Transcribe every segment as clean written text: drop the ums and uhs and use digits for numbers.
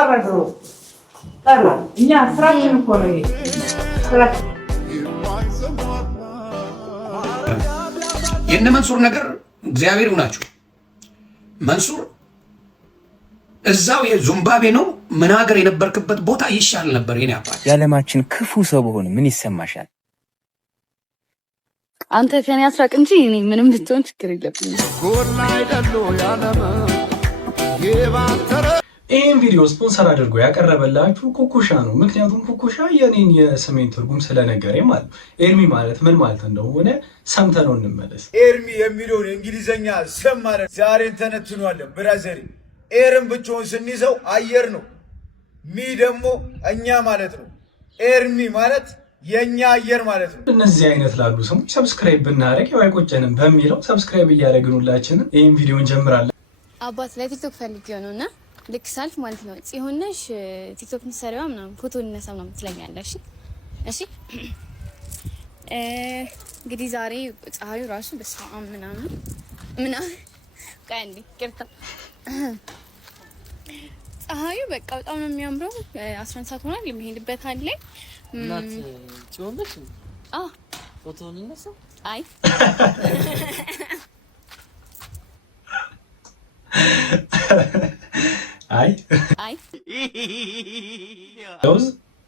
ቀረድሮ ቀረ እኛ ስራችን እኮ ነው ይሄ ስራችን። የእነ መንሱር ነገር እግዚአብሔር ይሁናችሁ። መንሱር እዛው የዙምባቤ ነው ምን ሀገር የነበርክበት ቦታ ይሻል ነበር። የኔ አባት የዓለማችን ክፉ ሰው በሆነ ምን ይሰማሻል? አንተ ከኔ አስራቅ እንጂ እኔ ምንም ብትሆን ችግር የለብኝም። ይህን ቪዲዮ ስፖንሰር አድርጎ ያቀረበላችሁ ኩኩሻ ነው። ምክንያቱም ኩኩሻ የኔን የስሜን ትርጉም ስለነገረኝ ማለት ነው። ኤርሚ ማለት ምን ማለት እንደሆነ ሰምተነው እንመለስ። ኤርሚ የሚለውን የእንግሊዘኛ ስም ማለት ዛሬን ተነትኗለን ብራዘሪ። ኤርን ብቻውን ስንይዘው አየር ነው፣ ሚ ደግሞ እኛ ማለት ነው። ኤርሚ ማለት የኛ አየር ማለት ነው። እነዚህ አይነት ላሉ ስሞች ሰብስክራይብ ብናደርግ ያው አይቆጨንም በሚለው ሰብስክራይብ እያደረግን ሁላችንም ይህን ቪዲዮ እንጀምራለን። አባት ለቲክቶክ ፈልጌው ነውና ልክ ሳልፍ ማለት ነው ጽዮንነሽ ቲክቶክ ምሰሪዋ ምናምን ፎቶ ልነሳ ምናምን ትለኛለሽ። እሺ እንግዲህ ዛሬ ፀሐዩ ራሱ በሰዓት ምናምን ቀንዲ ቅርታ ፀሐዩ በቃ በጣም ነው የሚያምረው። 11 ሰዓት ሆኗል። የሚሄድበት አለ እናት ጽዮንነሽ ፎቶ ልነሳ አይ ለውዝ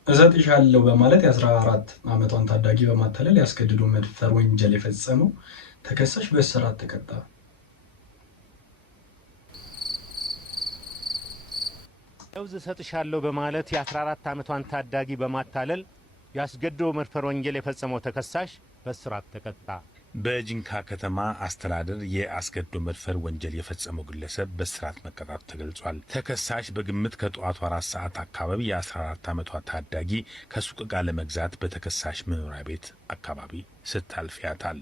እሰጥሻለሁ በማለት የ14 ዓመቷን ታዳጊ በማታለል ያስገድዶ መድፈር ወንጀል የፈጸመው ተከሳሽ በእስራት ተቀጣ። ለውዝ እሰጥሻለሁ በማለት የ14 ዓመቷን ታዳጊ በማታለል ያስገድዶ መድፈር ወንጀል የፈጸመው ተከሳሽ በእስራት ተቀጣ። በጂንካ ከተማ አስተዳደር የአስገድዶ መድፈር ወንጀል የፈጸመው ግለሰብ በእስራት መቀጣቱ ተገልጿል። ተከሳሽ በግምት ከጠዋቱ 4 ሰዓት አካባቢ የ14 ዓመቷ ታዳጊ ከሱቅ ጋር ለመግዛት በተከሳሽ መኖሪያ ቤት አካባቢ ስታልፍ ያታል።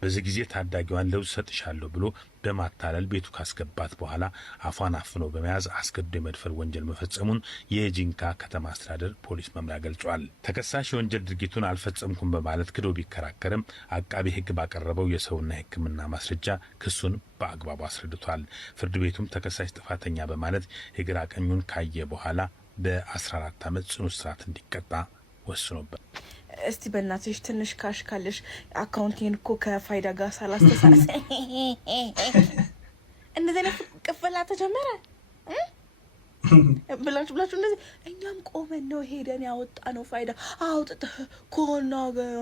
በዚህ ጊዜ ታዳጊዋን ለውዝ ሰጥሻለሁ ብሎ በማታለል ቤቱ ካስገባት በኋላ አፏን አፍኖ በመያዝ አስገድዶ የመድፈር ወንጀል መፈጸሙን የጂንካ ከተማ አስተዳደር ፖሊስ መምሪያ ገልጿል። ተከሳሽ የወንጀል ድርጊቱን አልፈጸምኩም በማለት ክዶ ቢከራከርም አቃቢ ሕግ ባቀረበው የሰውና የሕክምና ማስረጃ ክሱን በአግባቡ አስረድቷል። ፍርድ ቤቱም ተከሳሽ ጥፋተኛ በማለት የግራ ቀኙን ካየ በኋላ በ14 ዓመት ጽኑ እስራት እንዲቀጣ ወስኖበት። እስቲ በእናትሽ ትንሽ ካሽ ካለሽ አካውንቴን እኮ ከፋይዳ ጋር ሳላስተሳሰ እንደዚህ አይነት ቅፈላ ተጀመረ ብላችሁ እንደዚህ እኛም ቆመን ነው ሄደን ያወጣ ነው ፋይዳ አውጥተህ ኮና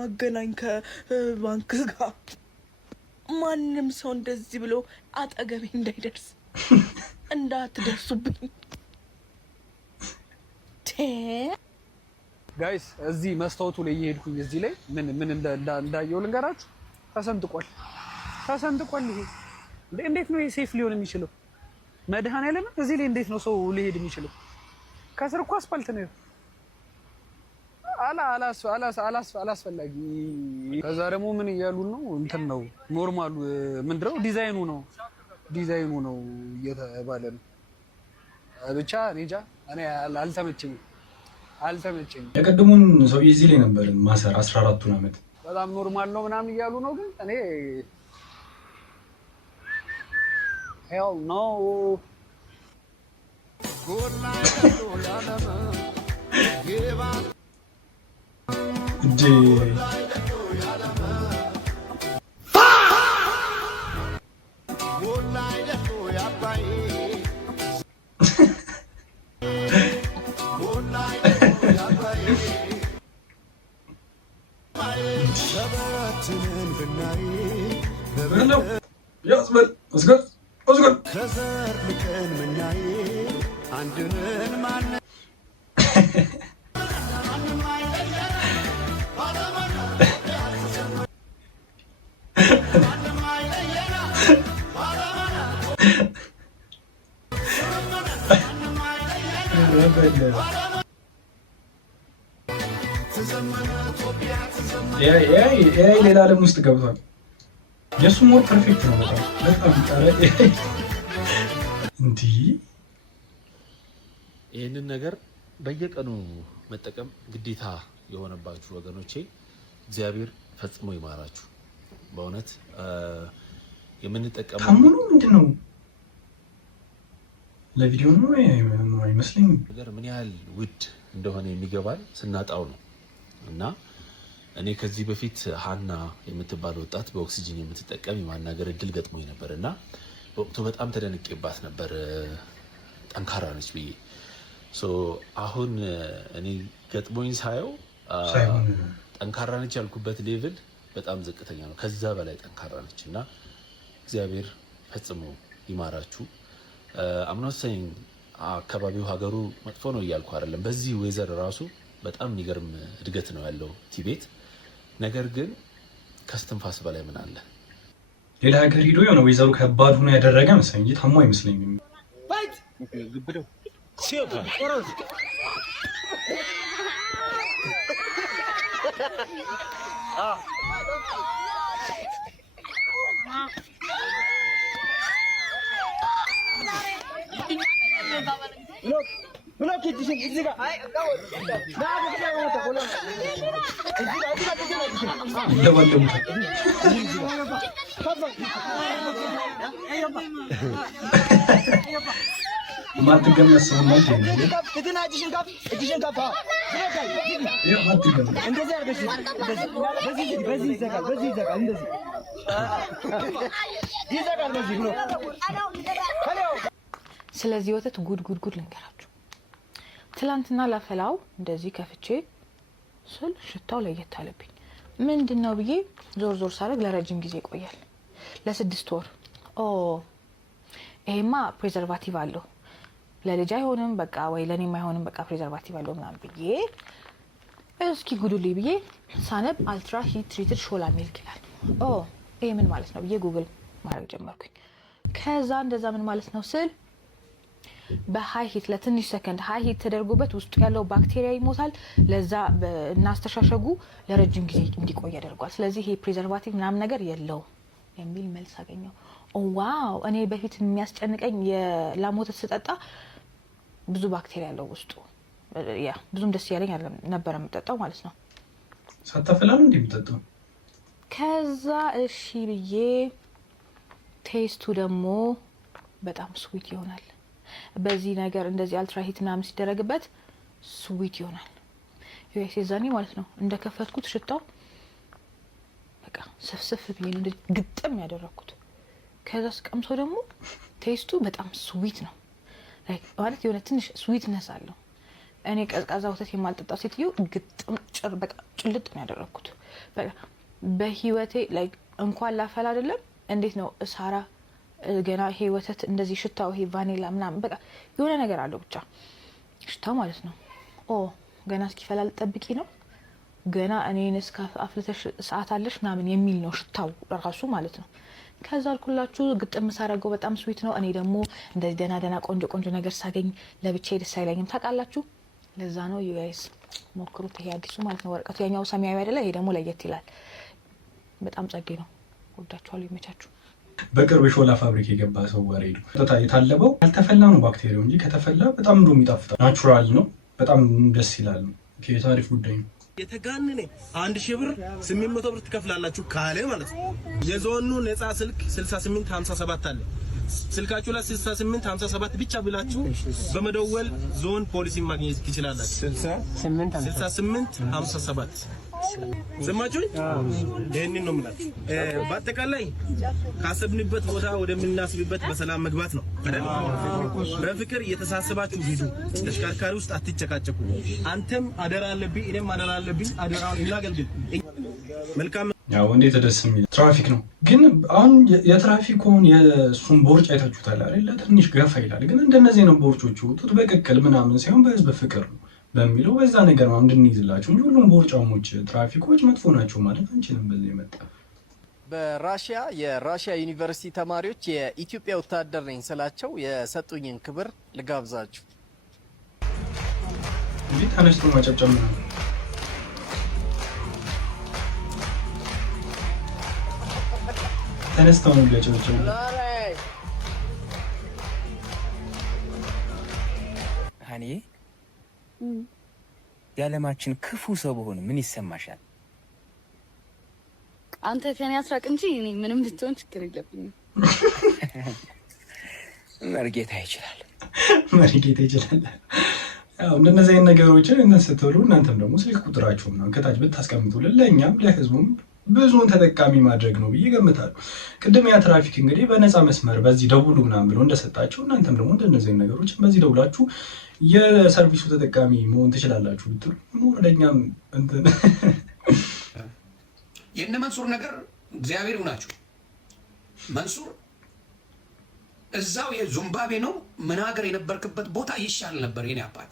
አገናኝ ከባንክ ጋር ማንም ሰው እንደዚህ ብሎ አጠገቤ እንዳይደርስ እንዳትደርሱብኝ። ጋይስ እዚህ መስታወቱ ላይ እየሄድኩኝ እዚህ ላይ ምን እንዳየው ልንገራችሁ። ተሰንጥቋል። ይሄ እንዴት ነው ሴፍ ሊሆን የሚችለው? መድኃኒዓለም እዚህ ላይ እንዴት ነው ሰው ሊሄድ የሚችለው? ከስር እኮ አስፋልት ነው። አላስፈላጊ። ከዛ ደግሞ ምን እያሉ ነው? እንትን ነው ኖርማሉ ምንድነው ዲዛይኑ ነው እየተባለ ነው። ብቻ እኔ አልተመቸኝም። የቀድሙን ሰው እዚህ ላይ ነበር ማሰር 14 ዓመት በጣም ኖርማል ነው ምናምን እያሉ ነው። ግን እኔ ሄል ኖ ሌላ ዓለም ውስጥ ገብቷል። የሱ ሞር ፐርፌክት ነው። በጣም እንዲህ ይህንን ነገር በየቀኑ መጠቀም ግዴታ የሆነባችሁ ወገኖቼ እግዚአብሔር ፈጽሞ ይማራችሁ። በእውነት የምንጠቀመው ታሙኑ ምንድነው? ለቪዲዮ ነው አይመስለኝም። ነገር ምን ያህል ውድ እንደሆነ የሚገባል ስናጣው ነው። እና እኔ ከዚህ በፊት ሀና የምትባል ወጣት በኦክሲጅን የምትጠቀም የማናገር እድል ገጥሞኝ ነበር እና በወቅቱ በጣም ተደንቄባት ነበር። ጠንካራ ነች ብዬ አሁን እኔ ገጥሞኝ ሳየው ጠንካራ ነች ያልኩበት ሌቭል በጣም ዝቅተኛ ነው። ከዛ በላይ ጠንካራ ነች እና እግዚአብሔር ፈጽሞ ይማራችሁ። አምኖሰኝ አካባቢው ሀገሩ መጥፎ ነው እያልኩ አይደለም። በዚህ ወይዘር ራሱ በጣም የሚገርም እድገት ነው ያለው ቲቤት። ነገር ግን ከስትንፋስ በላይ ምን አለ? ሌላ ሀገር ሂዶ የሆነ ወይዘሩ ከባድ ሆኖ ያደረገ መሰለኝ እንጂ ታሞ አይመስለኝም። ማትገመት ሰው ማለት ነው። ስለዚህ ወተት ጉድ ልንገራችሁ። ትላንትና ላፈላው እንደዚህ ከፍቼ ስል ሽታው ለየት አለብኝ። ምንድነው ብዬ ዞር ሳረግ ለረጅም ጊዜ ይቆያል፣ ለ6 ወር። ይሄማ ፕሬዘርቫቲቭ አለው፣ ለልጅ አይሆንም በቃ ወይ ለኔም አይሆንም በቃ ፕሬዘርቫቲቭ አለው ምናምን ብዬ እስኪ ጉዱልኝ ብዬ ሳነብ አልትራ ሂት ትሪትድ ሾላ ሚልክ ይላል። ይሄ ምን ማለት ነው ብዬ ጉግል ማድረግ ጀመርኩኝ። ከዛ እንደዛ ምን ማለት ነው ስል በሃይ ሂት ለትንሽ ሰከንድ ሃይ ሂት ተደርጎበት ውስጡ ያለው ባክቴሪያ ይሞታል። ለዛ እናስተሻሸጉ ለረጅም ጊዜ እንዲቆይ ያደርጋል። ስለዚህ ይሄ ፕሪዘርቫቲቭ ምናምን ነገር የለውም የሚል መልስ አገኘው። ዋው! እኔ በፊት የሚያስጨንቀኝ የላም ወተት ስጠጣ ብዙ ባክቴሪያ ያለው ውስጡ ብዙም ደስ ያለኝ ነበር የምጠጣው ማለት ነው። ሳታፈላም እንደምጠጣው ከዛ እሺ ብዬ ቴስቱ ደግሞ በጣም ስዊት ይሆናል። በዚህ ነገር እንደዚህ አልትራ ሂት ምናምን ሲደረግበት ስዊት ይሆናል። ዩኤስ የዛኔ ማለት ነው እንደከፈትኩት ሽታው በቃ ስፍስፍ ብዬ ነው ግጥም ያደረኩት። ከዛ ስቀምሶ ደግሞ ቴስቱ በጣም ስዊት ነው ማለት የሆነ ትንሽ ስዊትነስ አለው። እኔ ቀዝቃዛ ወተት የማልጠጣው ሴትዮ ግጥም በቃ ጭልጥ ነው ያደረኩት። በቃ በህይወቴ እንኳን ላፈላ አይደለም እንዴት ነው ሳራ ገና ይሄ ወተት እንደዚህ ሽታው ይሄ ቫኒላ ምናምን በቃ የሆነ ነገር አለው ብቻ ሽታው ማለት ነው። ገና እስኪፈላ ልጠብቂ ነው ገና እኔን እስከ አፍልተሽ ሰዓት አለሽ ምናምን የሚል ነው ሽታው ራሱ ማለት ነው። ከዛ አልኩላችሁ ግጥም ሳረገው በጣም ስዊት ነው። እኔ ደግሞ እንደዚህ ደና ቆንጆ ነገር ሳገኝ ለብቻዬ ደስ አይለኝም ታውቃላችሁ። ለዛ ነው ዩኤስ ሞክሩት። ይሄ አዲሱ ማለት ነው ወረቀቱ ያኛው ሰማያዊ አይደለ፣ ይሄ ደግሞ ለየት ይላል። በጣም ጸዴ ነው። ወዳችኋለሁ። ይመቻችሁ። በቅርብ ሾላ ፋብሪካ የገባ ሰው ጋር ሄዱ። የታለበው ያልተፈላ ነው ባክቴሪያው እንጂ ከተፈላ በጣም እንደውም ይጣፍጣል። ናቹራል ነው፣ በጣም ደስ ይላል። ታሪፍ ጉዳይ ነው። የተጋነነ 1000 ብር 800 ብር ትከፍላላችሁ ካለ ማለት ነው። የዞኑ ነፃ ስልክ 6857 አለ። ስልካችሁ ላይ 6857 ብቻ ብላችሁ በመደወል ዞን ፖሊሲ ማግኘት ትችላላችሁ። 6857 ሰማችሁኝ? ይሄንን ነው የምላችሁ። በአጠቃላይ ካሰብንበት ቦታ ወደምናስብበት በሰላም መግባት ነው አይደል? በፍቅር እየተሳሰባችሁ ሂዱ። ተሽከርካሪ ውስጥ አትጨቃጨቁ። አንተም አደራ አለብኝ፣ እኔም አደራ አለብኝ። አደራውን እናገልግል። መልካም ያው እንዴት ደስ የሚል ትራፊክ ነው። ግን አሁን የትራፊኩን የሱን ቦርጭ አይታችሁታል አይደል? ትንሽ ገፋ ይላል። ግን እንደነዚህ ነው ቦርጮቹ ጡት በቅቅል ምናምን ሳይሆን በህዝብ ፍቅር ነው በሚለው በዛ ነገር ነው እንድንይዝላችሁ እንጂ ሁሉም ቦርጫሞች ትራፊኮች መጥፎ ናቸው ማለት አንችልም። በዚህ የመጣ በራሽያ የራሽያ ዩኒቨርሲቲ ተማሪዎች የኢትዮጵያ ወታደር ነኝ ስላቸው የሰጡኝን ክብር ልጋብዛችሁ። እንዴ ተነስቶ ማጨብጨብ ነው። ተነስተው ነው ያጨብጨቡ። ሀኒ የዓለማችን ክፉ ሰው በሆነ ምን ይሰማሻል? አንተ ከኔ አስራቅ እንጂ እኔ ምንም ብትሆን ችግር የለብኝም። መርጌታ ይችላል። መሪጌታ ይችላል። ያው እንደነዚህ አይነት ነገሮችን ስትሉ እናንተም ደግሞ ስልክ ቁጥራችሁን ነው ከታች ብታስቀምጡልን ለእኛም ለህዝቡም ብዙውን ተጠቃሚ ማድረግ ነው ብዬ ገምታለሁ። ቅድም ያ ትራፊክ እንግዲህ በነፃ መስመር በዚህ ደውሉ ምናምን ብሎ እንደሰጣቸው እናንተም ደግሞ እንደነዚህ አይነት ነገሮችን በዚህ ደውላችሁ የሰርቪሱ ተጠቃሚ መሆን ትችላላችሁ ብትሉ ወደኛም እንትን የእነ መንሱር ነገር እግዚአብሔር ይሁናችሁ። መንሱር እዛው የዙምባቤ ነው ምን ሀገር የነበርክበት ቦታ ይሻል ነበር የኔ አባት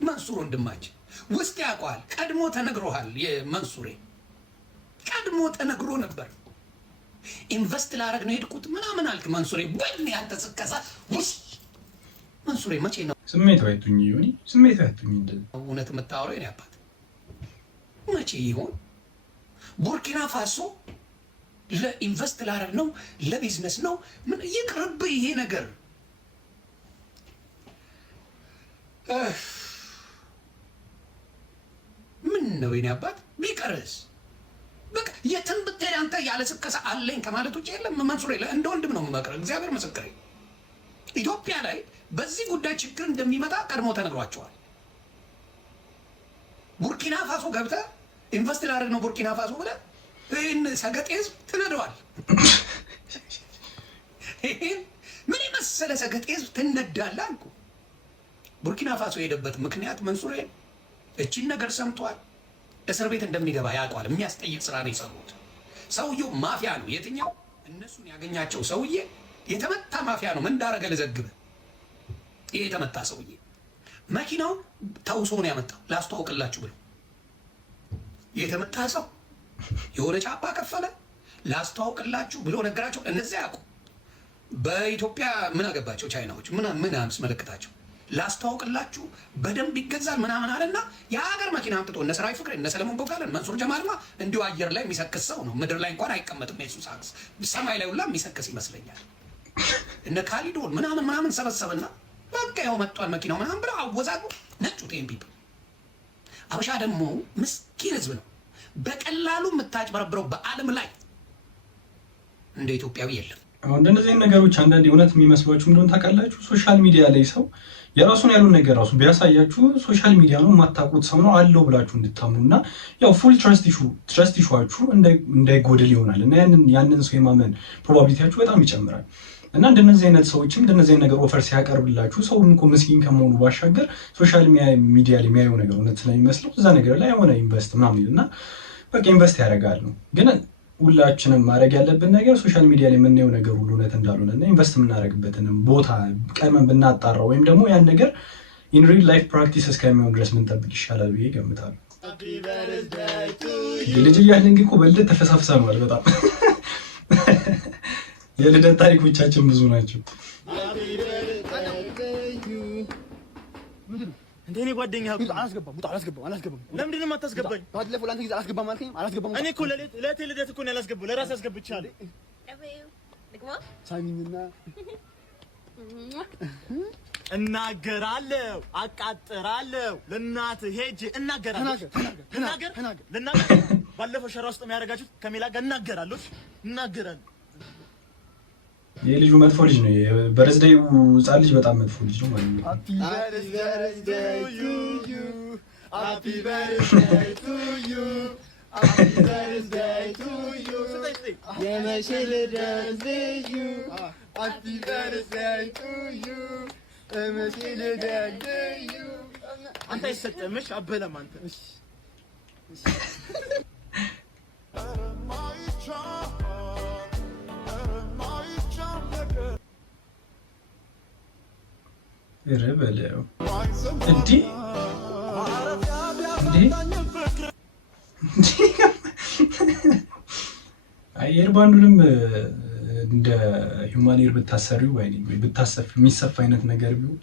መንሱር ወንድማችን ውስጥ ያውቀዋል። ቀድሞ ተነግሮሃል። የመንሱሬ ቀድሞ ተነግሮ ነበር። ኢንቨስት ላረግ ነው ሄድኩት ምናምን አልክ መንሱሬ። ወይኔ ያልተሰከሰ ውስጥ መንሱሬ መቼ ነው ስሜት አይቱኝ ይሁን ስሜት አይቱኝ እንደዚህ እውነት የምታወራው የኔ አባት መቼ ይሆን? ቡርኪና ፋሶ ለኢንቨስት ላረግ ነው ለቢዝነስ ነው ምን ይቅርብ ይሄ ነገር። ምን ነው የኔ አባት ቢቀርስ በቃ የትም ብትሄድ አንተ ያለ ስከሳ አለኝ ከማለት ውጭ የለም። መንሱሬ እንደ ወንድም ነው የምመክረው። እግዚአብሔር ምስክሬ ኢትዮጵያ ላይ በዚህ ጉዳይ ችግር እንደሚመጣ ቀድሞ ተነግሯቸዋል። ቡርኪና ፋሶ ገብተህ ኢንቨስት ላደርግ ነው ቡርኪና ፋሶ ብለህ ይህን ሰገጤ ህዝብ ትነደዋል። ይህን ምን የመሰለ ሰገጤ ህዝብ ትነዳለህ አልኩ። ቡርኪና ፋሶ የሄደበት ምክንያት መንሱሬ እቺን ነገር ሰምቷል። እስር ቤት እንደሚገባ ያውቀዋል። የሚያስጠይቅ ስራ ነው የሰሩት። ሰውየው ማፊያ ነው። የትኛው እነሱን ያገኛቸው ሰውዬ የተመታ ማፊያ ነው። ምን እንዳረገ ልዘግብህ። ይሄ የተመታ ሰውዬ መኪናው ተውሶ ነው ያመጣው። ላስተዋውቅላችሁ ብሎ የተመታ ሰው የሆነ ጫባ ከፈለ። ላስተዋውቅላችሁ ብሎ ነገራቸው። እነዚያ ያውቁ። በኢትዮጵያ ምን አገባቸው ቻይናዎች? ምን አስመለክታቸው? ላስተዋውቅላችሁ በደንብ ይገዛል ምናምን አለና የሀገር መኪና አምጥቶ እነ ሰራዊ ፍቅሬ እነ ሰለሞን ቦጋለን መንሱር ጀማልማ እንዲሁ አየር ላይ የሚሰክስ ሰው ነው። ምድር ላይ እንኳን አይቀመጥም። የሱ ሳክስ ሰማይ ላይ ሁላ የሚሰክስ ይመስለኛል። እነ ካሊዶን ምናምን ሰበሰበና በቃ ያው መጥቷል መኪናው ምናምን ብለው አወዛጉ ነጩት። ፒፕ አበሻ ደግሞ ምስኪን ህዝብ ነው። በቀላሉ የምታጭበረብረው በዓለም ላይ እንደ ኢትዮጵያዊ የለም። አሁን እንደዚህ ነገሮች አንዳንዴ እውነት የሚመስሏችሁ እንደሆነ ታውቃላችሁ። ሶሻል ሚዲያ ላይ ሰው የራሱን ያሉን ነገር ራሱ ቢያሳያችሁ ሶሻል ሚዲያ ነው የማታውቁት ሰው ነው አለው ብላችሁ እንድታምኑ እና ያው ፉል ትረስት ኢሹአችሁ እንዳይጎድል ይሆናል እና ያንን ሰው የማመን ፕሮባቢሊቲያችሁ በጣም ይጨምራል። እና እንደነዚህ አይነት ሰዎችም እንደነዚህ አይነት ነገር ኦፈር ሲያቀርብላችሁ ሰው እኮ ምስኪን ከመሆኑ ባሻገር ሶሻል ሚዲያ ላይ የሚያየው ነገር እውነት ስለሚመስለው እዛ ነገር ላይ የሆነ ኢንቨስት ምናምን እና በቃ ኢንቨስት ያደርጋሉ። ግን ሁላችንም ማድረግ ያለብን ነገር ሶሻል ሚዲያ ላይ የምናየው ነገር ሁሉ እውነት እንዳልሆነ እና ኢንቨስት የምናደርግበትንም ቦታ ቀድመን ብናጣራው ወይም ደግሞ ያን ነገር ኢን ሪል ላይፍ ፕራክቲስ እስከሚሆን ድረስ ምንጠብቅ ይሻላል ብዬ ገምታለሁ። ልጅ እያለን ግን እኮ በልደት ተፈሳፍሰናል በጣም የልደት ታሪኮቻችን ብዙ ናቸው። እንደኔ ጓደኛ አላስገባም። ለምንድን ነው የማታስገባኝ? ባለፈው ለአንተ ጊዜ አላስገባም አልከኝ። አላስገባም። እኔ እኮ ለእቴ ልደት እኮ ነው ያላስገባው። ለራሴ አስገብቻለሁ። ሳሚኝና እናገራለሁ፣ አቃጥራለሁ። ለእናትህ ሄጄ እናገራለሁ። ልናገር ባለፈው ሸራ ውስጥ የሚያደርጋችሁት ከሜላ ጋር እናገራለሁ። የልጁ መጥፎ ልጅ ነው። በርዝዴው ህፃን ልጅ በጣም መጥፎ ልጅ ነው ማለት ነው። ሃፒ በርዝዴይ ቱ ዩ ሃፒ በርዝዴይ ቱ ዩ ሃፒ በርዝዴይ ቱ ዩ የመቼ ልደት ልዩ ሃፒ በርዝዴይ ቱ ዩ የመቼ ልደት ልዩ አንተ አይሰጠምሽ አበለም አንተ እሺ ይረበለው እንዴ አየር ባንዱንም እንደ ሂውማን ኤር ብታሰሪው ወይ ብታሰፍ የሚሰፋ አይነት ነገር ቢሆን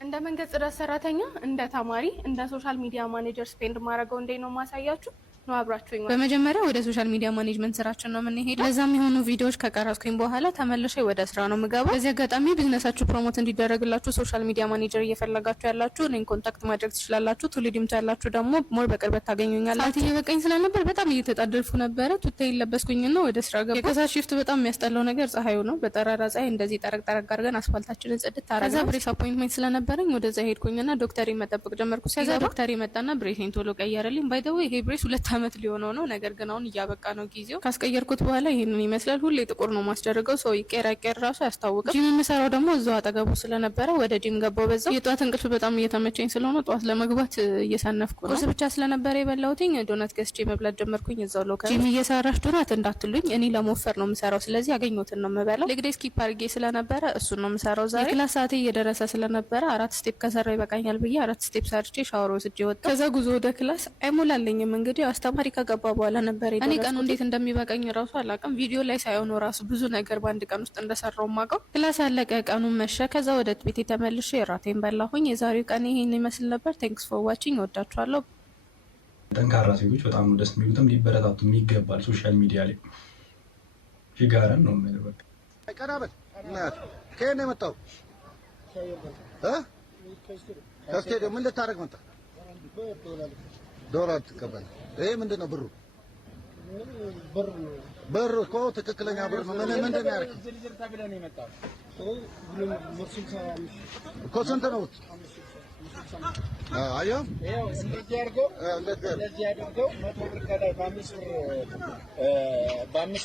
እንደ መንገድ ጽዳት ሰራተኛ፣ እንደ ተማሪ፣ እንደ ሶሻል ሚዲያ ማኔጀር ስፔንድ ማድረገው እንዴ ነው ማሳያችሁ። ነው አብራችሁኝ። በመጀመሪያ ወደ ሶሻል ሚዲያ ማኔጅመንት ስራችን ነው የምንሄደው። ለዛም የሆኑ ቪዲዮዎች ከቀረጽኩኝ በኋላ ተመልሼ ወደ ስራ ነው የምገባው። በዚህ አጋጣሚ ቢዝነሳችሁ ፕሮሞት እንዲደረግላችሁ ሶሻል ሚዲያ ማኔጀር እየፈለጋችሁ ያላችሁ እኔን ኮንታክት ማድረግ ትችላላችሁ። ቱሊዲምቱ ያላችሁ ደግሞ ሞር በቅርበት ታገኙኛላችሁ። እየበቃኝ ስለነበር በጣም እየተጣደልኩ ነበረ። ቱታ ይለበስኩኝና ወደ ስራ ገባሁ። የከሳት ሺፍት በጣም የሚያስጠላው ነገር ፀሐዩ ነው። በጠራራ ፀሐይ እንደዚህ ጠረቅ አድርገን አስፋልታችንን ጽድት አረጋ። ከዛ ብሬስ አፖይንትመንት ስለነበረኝ ወደዛ ሄድኩኝና ዶክተር መጠበቅ ጀመርኩ። ከዛ ዶክተር መጣና ብሬሴን ቶሎ ቀየረልኝ። ባይ ዘ ዌይ ይሄ ብሬስ 2 አመት ሊሆነው ነው። ነገር ግን አሁን እያበቃ ነው ጊዜው። ካስቀየርኩት በኋላ ይሄንን ይመስላል። ሁሌ ጥቁር ነው ማስደረገው። ሰው ይቀራቀር ራሱ ያስታውቃል። ጂም የምሰራው ደግሞ እዛው አጠገቡ ስለነበረ ወደ ጂም ገባው። በዛው የጧት እንቅልፍ በጣም እየተመቸኝ ስለሆነ ጧት ለመግባት እየሳነፍኩ ነው። ቁርስ ብቻ ስለነበረ የበላሁትኝ ዶናት ገዝቼ መብላት ጀመርኩኝ። እዛው ሎካል ጂም እየሰራሽ ዶናት እንዳትሉኝ፣ እኔ ለመወፈር ነው የምሰራው። ስለዚህ ያገኘሁትን ነው የምበላው። ሌግ ዴይ ስኪፕ አድርጌ ስለነበረ እሱን ነው የምሰራው ዛሬ። የክላስ ሰዓቴ እየደረሰ ስለነበረ 4 ስቴፕ ከሰራው ይበቃኛል ብዬ 4 ስቴፕ ሰርቼ ሻወር ወስጄ ወጣሁ። ከዛ ጉዞ ወደ ክላስ አይሞላልኝም። እንግዲህ አስተማሪ ከገባ በኋላ ነበር እኔ ቀኑ እንዴት እንደሚበቃኝ ራሱ አላውቅም። ቪዲዮ ላይ ሳይሆን ራሱ ብዙ ነገር በአንድ ቀን ውስጥ እንደሰራው ማውቀው። ክላስ አለቀ፣ ቀኑ መሸ። ከዛ ወደ ቤቴ ተመልሼ ራቴን በላሁኝ። የዛሬው ቀን ይሄን ይመስል ነበር። ቴንክስ ፎር ዋቺንግ። ወዳችኋለሁ። ጠንካራ ሴቶች በጣም ነው ደስ የሚሉትም ሊበረታቱ የሚገባል። ሶሻል ሚዲያ ላይ ይጋራን ነው ማለት በቃ ቀናበት እናት ከየት ነው የመጣው? ከስቴዲየም ምን ልታደርግ መጣ? ዶላር ትቀበል። ይሄ ምንድን ነው ብሩ? ብር እኮ ትክክለኛ ብር ነው። ምንድን ነው ያደረግህ እኮ? ስንት ነው? አየሁ እንደዚህ አድርገው 100 ብር ከላይ በ5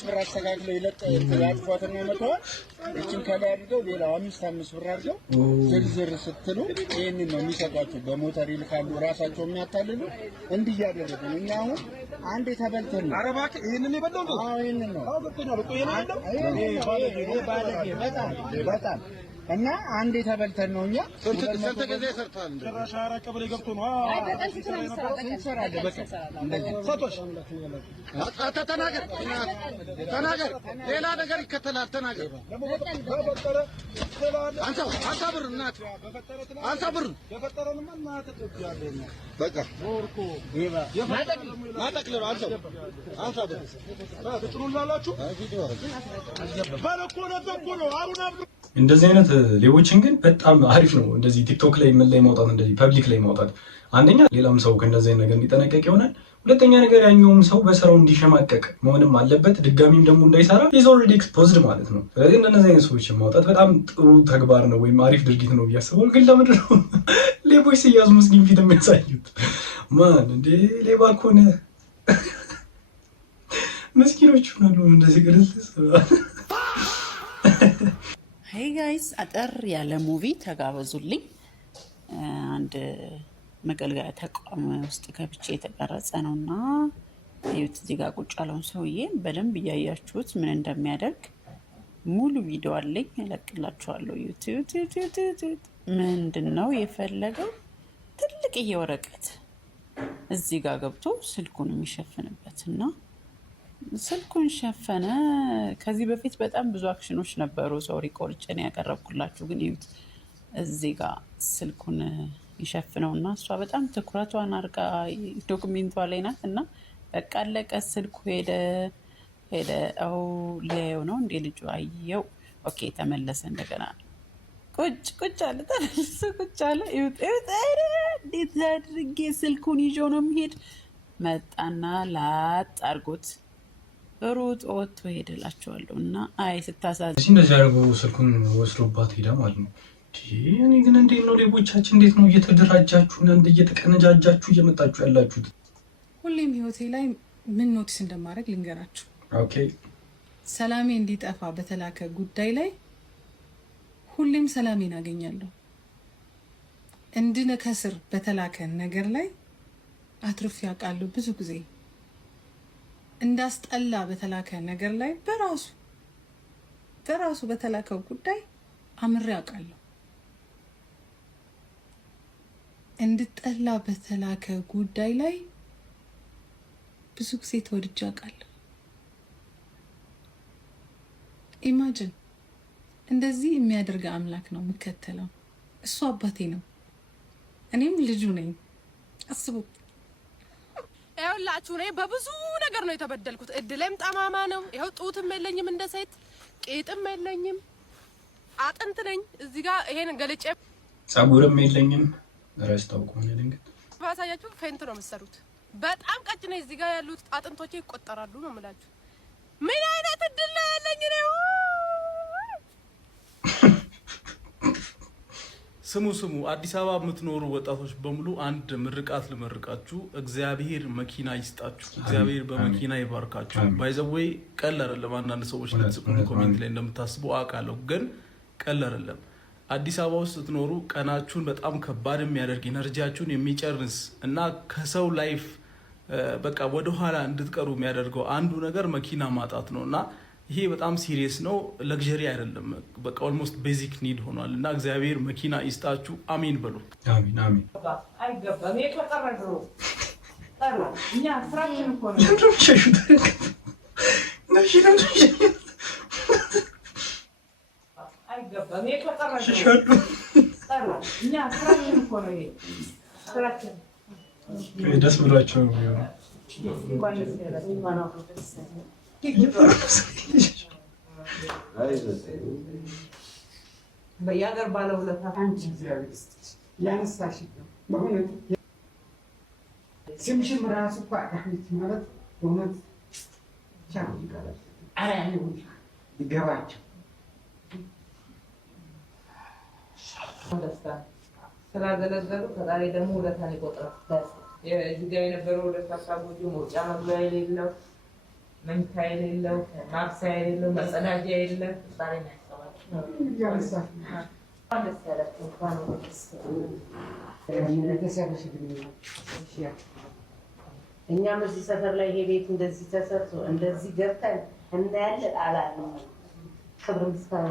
ብር አስተካክለው ያጥፏትና መተዋል። እችን ከላይ አድርገው ሌላው 5 ብር አድርገው ዝርዝር ስትሉ ይሄንን ነው የሚሰጧቸው። በሞተር ይልካሉ ራሳቸው የሚያታልሉ እንዲህ እያደረጉ ነው። እኛ አሁን አንዴ ተበልተን ነው። ኧረ እባክህ ይሄንን የበላው ነው። አዎ ይሄንን ነው። አዎ ገብቶኛል እኮ ይሄንን ባለጌ በጣም እና አንዴ ተበልተን ነው። እኛ ስንት ጊዜ ሰርታል? ጭራሽ አራ ቀበሌ ገብቶ ነው። ተናገር፣ ሌላ ነገር ይከተላል። ተናገር። አንሳ ብር እናት፣ አንሳ ብር በቃ ማጠቅለሉ አንሳ ብር ትጥሩላላችሁ። እንደዚህ አይነት ሌቦችን ግን በጣም አሪፍ ነው። እንደዚህ ቲክቶክ ላይ ምን ላይ ማውጣት፣ እንደዚህ ፐብሊክ ላይ ማውጣት፣ አንደኛ ሌላም ሰው ከእንደዚህ አይነት ነገር እንዲጠነቀቅ ይሆናል። ሁለተኛ ነገር ያኛውም ሰው በስራው እንዲሸማቀቅ መሆንም አለበት። ድጋሚም ደግሞ እንዳይሰራ ኢዝ ኦልሬዲ ኤክስፖዝድ ማለት ነው። ስለዚህ እንደነዚህ አይነት ሰዎችን ማውጣት በጣም ጥሩ ተግባር ነው ወይም አሪፍ ድርጊት ነው ብያስበው። ግን ለምንድን ነው ሌቦች ሲያዙ ሙስሊም ፊት የሚያሳዩት? ማን እንዴ ሌባ ከሆነ መስኪኖች ሆናሉ እንደዚህ ግልጽ። ሄይ ጋይስ አጠር ያለ ሙቪ ተጋበዙልኝ። አንድ መገልገያ ተቋም ውስጥ ገብቼ የተቀረጸ ነውና እዩት። እዚህ ጋር ቁጭ ያለውን ሰውዬ በደንብ እያያችሁት ምን እንደሚያደርግ ሙሉ ቪዲዮ አለኝ እለቅላችኋለሁ። ዩቲዩብ ምንድን ነው የፈለገው? ትልቅዬ ወረቀት እዚህ ጋር ገብቶ ስልኩን የሚሸፍንበት እና ስልኩን ሸፈነ። ከዚህ በፊት በጣም ብዙ አክሽኖች ነበሩ። ሶሪ ቆርጬ ነው ያቀረብኩላችሁ። ግን ይሁት እዚህ ጋር ስልኩን ይሸፍነውና እሷ በጣም ትኩረቷን አርጋ ዶክሜንቷ ላይ ናት እና በቃ አለቀ። ስልኩ ሄደ። አው ሊያየው ነው እንዴ ልጁ? አየው። ኦኬ ተመለሰ። እንደገና ቁጭ አለ። ተመልሶ ቁጭ አለ። ይሁት እንዴት አድርጌ ስልኩን ይዤው ነው የሚሄድ? መጣና ላጥ አርጎት ሩጥ ወጥቶ ሄደላቸዋለሁ። እና አይ ስታሳዝን እንደዚህ አድርጎ ስልኩን ወስዶባት ሄዳ ማለት ነው። እኔ ግን እንዴት ነው ሌቦቻችን እንዴት ነው እየተደራጃችሁ እና እየተቀነጃጃችሁ እየመጣችሁ ያላችሁት? ሁሌም ህይወቴ ላይ ምን ኖቲስ እንደማድረግ ልንገራችሁ። ኦኬ ሰላሜ እንዲጠፋ በተላከ ጉዳይ ላይ ሁሌም ሰላሜን አገኛለሁ። እንድነከስር በተላከ ነገር ላይ አትርፌ አውቃለሁ። ብዙ ጊዜ እንዳስጠላ በተላከ ነገር ላይ በራሱ በተላከው ጉዳይ አምሬ አውቃለሁ። እንድጠላ በተላከ ጉዳይ ላይ ብዙ ጊዜ ተወድጄ አውቃለሁ። ኢማጂን እንደዚህ የሚያደርግ አምላክ ነው የምከተለው። እሱ አባቴ ነው፣ እኔም ልጁ ነኝ። አስቡት። ያው ይኸውላችሁ እኔ በብዙ ነገር ነው የተበደልኩት። እድሌም ጠማማ ነው። ይኸው ጡትም የለኝም እንደ ሴት ቄጥም የለኝም አጥንት ነኝ። እዚህ ጋር ይሄን ገልጬ ጸጉርም የለኝም ረስታው ከሆነ ድንገት ባሳያችሁ ፌንት ነው የምትሰሩት። በጣም ቀጭኔ እዚህ ጋር ያሉት አጥንቶቼ ይቆጠራሉ ነው የምላችሁ። ምን አይነት እድል ነው ያለኝ ነው? ስሙ አዲስ አበባ የምትኖሩ ወጣቶች በሙሉ አንድ ምርቃት ልመርቃችሁ። እግዚአብሔር መኪና ይስጣችሁ። እግዚአብሔር በመኪና ይባርካችሁ። ባይዘዌይ ቀለር አይደለም። አንዳንድ ሰዎች ልትስቁ ኮሜንት ላይ እንደምታስቡ አውቃለሁ፣ ግን ቀለር አይደለም። አዲስ አበባ ውስጥ ስትኖሩ ቀናችሁን በጣም ከባድ የሚያደርግ ኢነርጂያችሁን የሚጨርስ እና ከሰው ላይፍ በቃ ወደ ኋላ እንድትቀሩ የሚያደርገው አንዱ ነገር መኪና ማጣት ነው እና ይሄ በጣም ሲሪየስ ነው። ለግዠሪ አይደለም፣ በቃ ኦልሞስት ቤዚክ ኒድ ሆኗል እና እግዚአብሔር መኪና ይስጣችሁ። አሜን በሉ። አሜን አሜን። አይገባም። የተቀረደው ጠራ እኛ ስራችን እኮ ነው። አይገባም። የተቀረደው ጠራ እኛ ስራችን እኮ ነው። ይሄ ስራችን ደስ ብሏቸው ነው የሚሆነው። በያገር ባለውለታ አንቺ እግዚአብሔር ይስጥሽ ያነሳሽ በእውነት ስምሽም ራሱ እኮ አዳነች ማለት በእውነት ቻው ይገባል። አያዩ ይገባቸው ደስታ ስላገለገሉ ፈጣሪ ደግሞ ውለታን ይቆጥራል። እዚህ ጋር የነበረው ወደ ታሳቦጁ መውጫ መግቢያ የሌለው መኝታ የሌለው ማብሰያ የሌለው መጸዳጃ የለም። ፈጣሪ ነው ያሰባቸው። እኛም እዚህ ሰፈር ላይ ይሄ ቤት እንደዚህ ተሰርቶ እንደዚህ ገብተን እናያለን አላለም። ክብር ምስጋና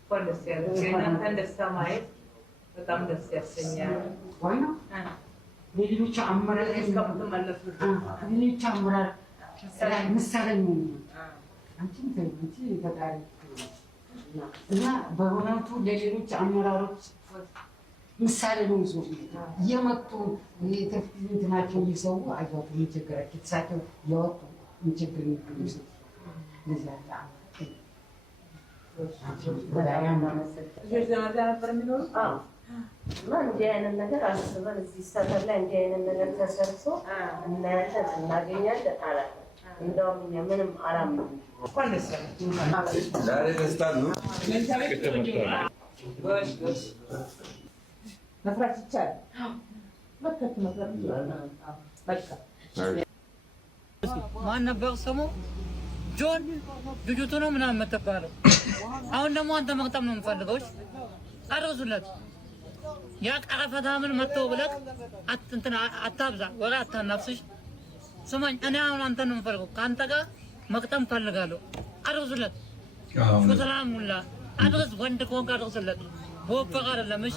እንኳን ደስ ያለሽ። የእናንተን ደስታ ማየት በጣም ደስ ያሰኛል። ዋና ሌሎች አመራር እስከምትመለሱ ሌሎች አመራር ምሳሌ ነው። አንቺም ተይጂ ፈጣሪ እና በእውነቱ ለሌሎች አመራሮች ምሳሌ ነው። ሰዎች እየመጡ እንትናቸው እየሰው አይወጡ የሚቸገራቸው እሳቸው እያወጡ የሚቸግር የሚገኙ እና እንዲህ አይነት ነገር አስበን እዚህ ሰፈር ላይ እንዲህ አይነት ነገር ተሰርቶ እናያለን እናገኛለን አላለም። እንደውም እኛ ምንም አላምንም። ዛሬ ደስታ ነው። መስራት ይቻላል። መስራት ይቻላል። ማን ነበር ስሙ? ጆን ልጅቱ ነው ምናምን የምትባለው። አሁን ደግሞ አንተ መቅጠም ነው የምፈልገው። አድርሱለት። ያ ቀረፈታ ምን መተው ብለህ አታብዛ፣ ወሬ አታናፍስሽ። ስማኝ፣ እኔ አሁን አንተ ነው የምፈልገው። ከአንተ ጋር መቅጠም ፈልጋለሁ። አድርሱለት። ሹተራም ሙላ አድርስ። ወንድ ከሆንክ አድርስለት። በወፈር አይደለም። እሺ፣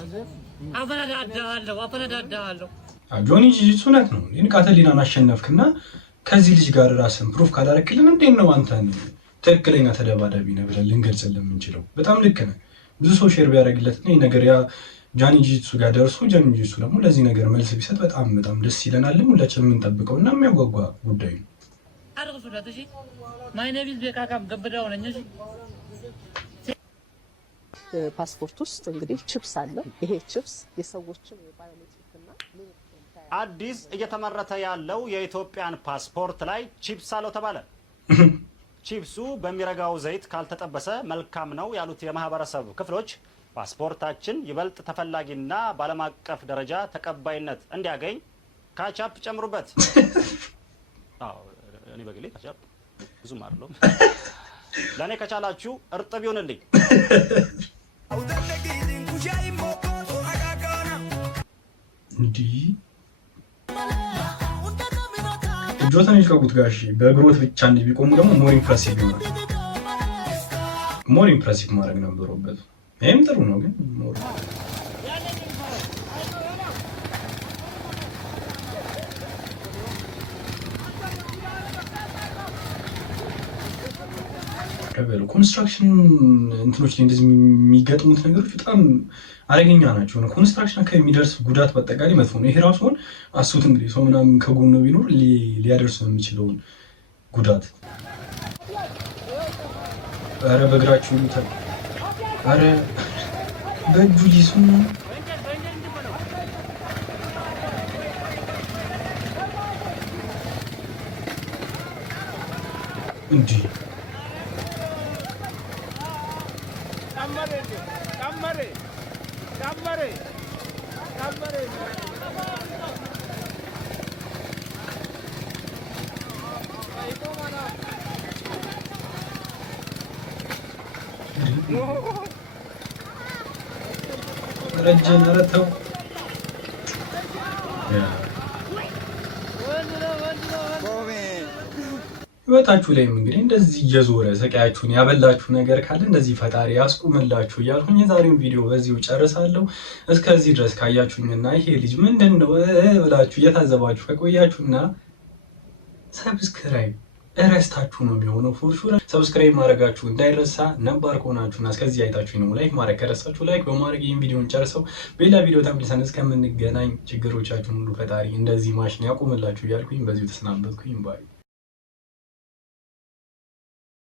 አፈነዳዳሃለሁ። ጆኒ ጂጂትሱ እውነት ነው። ንቃተ ህሊናን አሸነፍክና ከዚህ ልጅ ጋር ራስን ፕሩፍ ካላረክልን እንዴት ነው አንተን ትክክለኛ ተደባዳቢ ነህ ብለን ልንገልጽልን የምንችለው? በጣም ልክ ነህ። ብዙ ሰው ሼር ቢያደርግለት ነው ይህ ነገር ያ ጃኒ ጂጂትሱ ጋር ደርሶ ጃኒ ጂጂትሱ ደግሞ ለዚህ ነገር መልስ ቢሰጥ በጣም በጣም ደስ ይለናል። ሁላችንም የምንጠብቀው እና የሚያጓጓ ጉዳይ ነው። አድርሱለት። እሺ፣ ማይ ኔም ኢዝ ቤካካም ገበዳው ነኝ። እሺ፣ ፓስፖርት ውስጥ እንግዲህ ቺፕስ አለ። ይሄ ቺፕስ የሰዎችን የባዮሜትሪክ እና አዲስ እየተመረተ ያለው የኢትዮጵያን ፓስፖርት ላይ ቺፕስ አለው ተባለ። ቺፕሱ በሚረጋው ዘይት ካልተጠበሰ መልካም ነው ያሉት የማህበረሰብ ክፍሎች ፓስፖርታችን ይበልጥ ተፈላጊና በዓለም አቀፍ ደረጃ ተቀባይነት እንዲያገኝ ካቻፕ ጨምሩበት። እኔ በግሌ ካቻፕ ብዙም አይደለም። ለእኔ ከቻላችሁ እርጥብ ይሁንልኝ። እንዲህ እጆትን ይልቀቁት ጋሺ። በእግሮት ብቻ እንዲህ ቢቆሙ ደግሞ ሞር ኢምፕሬሲቭ ይሆናል። ሞር ኢምፕሬሲቭ ማድረግ ነበረበት። ይህም ጥሩ ነው ግን ሞር በሉ ኮንስትራክሽን እንትኖች ላይ እንደዚህ የሚገጥሙት ነገሮች በጣም አደገኛ ናቸው። ኮንስትራክሽን አካባቢ የሚደርስ ጉዳት በአጠቃላይ መጥፎ ነው። ይሄ ራሱን አሱት እንግዲህ ሰው ምናምን ከጎኑ ቢኖር ሊያደርስ የሚችለውን ጉዳት ኧረ በእግራችሁ ይሉታል። ኧረ በእጁ ሊሱ እንዲህ ረጅም ረተው ህይወታችሁ ላይም እንግዲህ እንደዚህ እየዞረ ሰቃያችሁን ያበላችሁ ነገር ካለ እንደዚህ ፈጣሪ ያስቁምላችሁ እያልኩኝ የዛሬውን ቪዲዮ በዚሁ ጨርሳለሁ። እስከዚህ ድረስ ካያችሁኝና ይሄ ልጅ ምንድን ነው ብላችሁ እየታዘባችሁ ከቆያችሁና ሰብስክራይብ እረስታችሁ ነው የሚሆነው። ፎርሹር ሰብስክራይብ ማድረጋችሁ እንዳይረሳ። ነባር ከሆናችሁና እስከዚህ አይታችሁ ነው ላይክ ማድረግ ከረሳችሁ ላይክ በማድረግ ይህን ቪዲዮን ጨርሰው በሌላ ቪዲዮ ተመልሰን እስከምንገናኝ ችግሮቻችሁን ሁሉ ፈጣሪ እንደዚህ ማሽን ያቆምላችሁ እያልኩኝ በዚሁ ተሰናበትኩኝ። ባይ